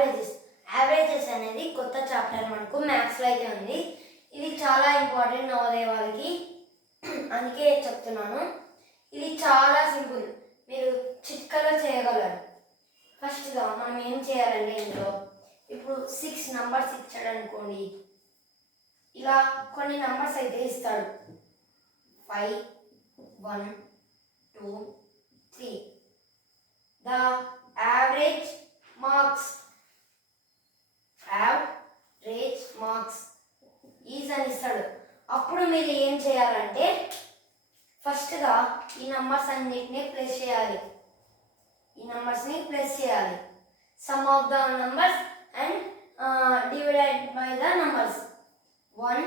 Averages అనేది కొత్త chapter మనకు మ్యాథ్స్లో అయితే ఉంది. ఇది చాలా ఇంపార్టెంట్ నవోదయ వాళ్ళకి, అందుకే చెప్తున్నాను. ఇది చాలా సింపుల్, మీరు చిట్కలో చేయగలరు. ఫస్ట్గా మనం ఏం చేయాలంటే ఇందులో ఇప్పుడు 6 నంబర్స్ ఇచ్చాడు అనుకోండి, ఇలా కొన్ని నంబర్స్ అయితే ఇస్తాడు. 5, 1, 2, 3. ద యావరేజ్ మార్క్స్ ఈజ్ అని ఇస్తాడు. అప్పుడు మీరు ఏం చేయాలంటే ఫస్ట్గా ఈ నంబర్స్ అన్నిటిని ప్లస్ చేయాలి. Some of the numbers and divided by the numbers. 1,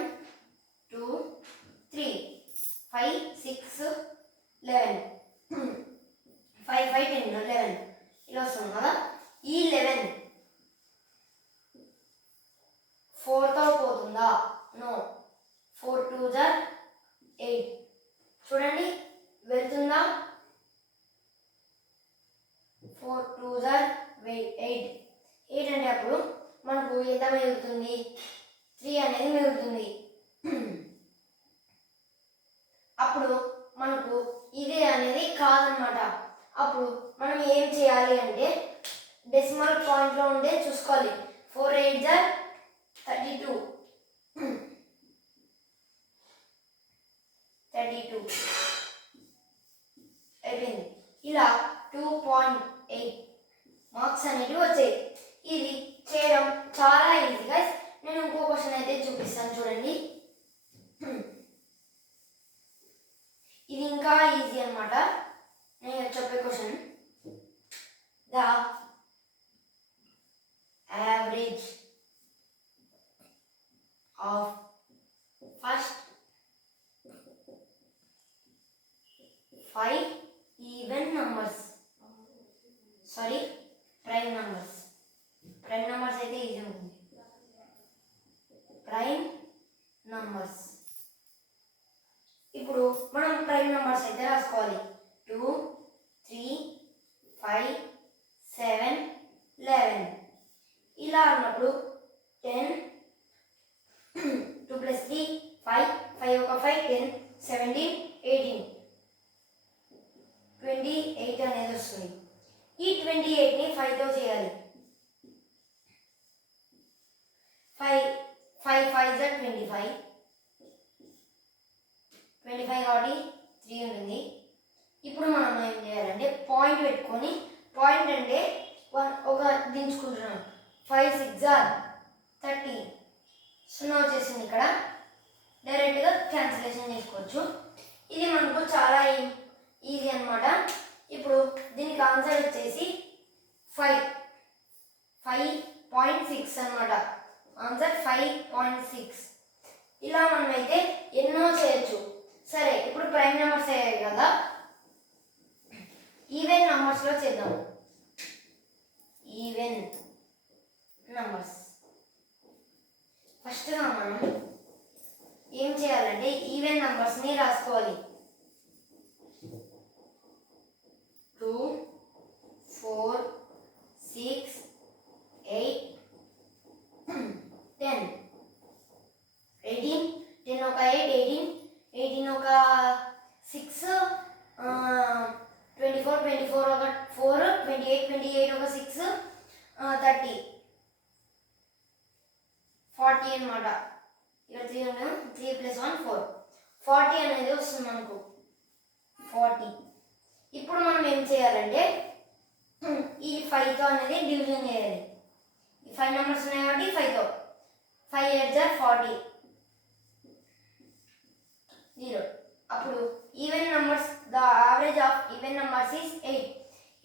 2, 3, 5, 6, 11. 5, 5, 10, 11 ఇలా వస్తుంది కదా. ఈ 11 4తో పోతుందా? నో. 4 2s are 8. చూడండి వెళ్తుందా? 4 2s are 8. 8 అంటే అప్పుడు మనకు ఎంత మిగులుతుంది? 3 అనేది మిగులుతుంది. అప్పుడు మనకు ఇదే అనేది కాదనమాట. అప్పుడు మనం ఏం చేయాలి అంటే డెసిమల్ పాయింట్లో ఉండే చూసుకోవాలి. 4 8s are 32. 32 అయిపోయింది. ఇలా 2.8 మార్క్స్ అనేవి వచ్చాయి. ఇది చేయడం చాలా ఈజీ గైస్. నేను ఇంకో క్వశ్చన్ అయితే చూపిస్తాను చూడండి. ఇది ఇంకా ఈజీ అన్నమాట. నేను చెప్పే question, the average of first 5 even numbers, prime numbers అయితే ఈజీ ఉంటుంది. Prime numbers. ఇప్పుడు మనం ప్రైమ్ నంబర్స్ అయితే రాసుకోవాలి. 2, 3, 5, 7, 11 ఇలా అన్నప్పుడు 10, 2 + 3 5, 5 ఒక 5 10, 17, 18, 28 అనేది వస్తుంది. ఈ 28ని 5తో చేయాలి. 5 5 5s are 25. 25 కాబట్టి 3 ఉంటుంది. ఇప్పుడు మనం ఏం చేయాలంటే పాయింట్ పెట్టుకొని, పాయింట్ అంటే ఒక దించుకుంటున్నాం. 5 6s are 30. 0 వచ్చేసింది. ఇక్కడ డైరెక్ట్గా క్యాన్సిలేషన్ చేసుకోవచ్చు. ఇది మనకు చాలా ఈజీ అనమాట. ఇప్పుడు దీనికి ఆన్సర్ వచ్చేసి 5.6 అనమాట. ఆన్సర్ 5.6. ఇలా మనమైతే ఎన్నో చేయొచ్చు. సరే, ఇప్పుడు ప్రైమ్ నెంబర్స్ అయ్యాయి కదా, ఈవెన్ నంబర్స్లో చేద్దాం. ఈవెన్ నంబర్స్ ఫస్ట్గా మనం ఏం చేయాలంటే ఈవెన్ నంబర్స్ని రాసుకోవాలి. 2, 4, 6, 8, 10. 18 10 ఒక 8 18, 18 ఒక 6, 24 24 ఒక 4, 28 28 ఒక 6, 30 40 అనమాట. ఇక్కడ 3 + 1 4, 40 అనేది వస్తుంది మనకు. 40. ఇప్పుడు మనం ఏం చేయాలంటే ఈ 5తో అనేది డివిజన్ చేయాలి. ఈ 5 నెంబర్స్ ఉన్నాయి కాబట్టి 5తో. 5 8s are 40. 0. అప్పుడు even numbers, the average of even numbers is 8.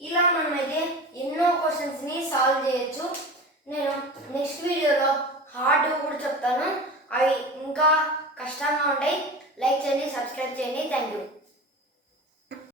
ఇలా మనమైతే ఎన్నో క్వశ్చన్స్ని సాల్వ్ చేయొచ్చు. నేను నెక్స్ట్ వీడియో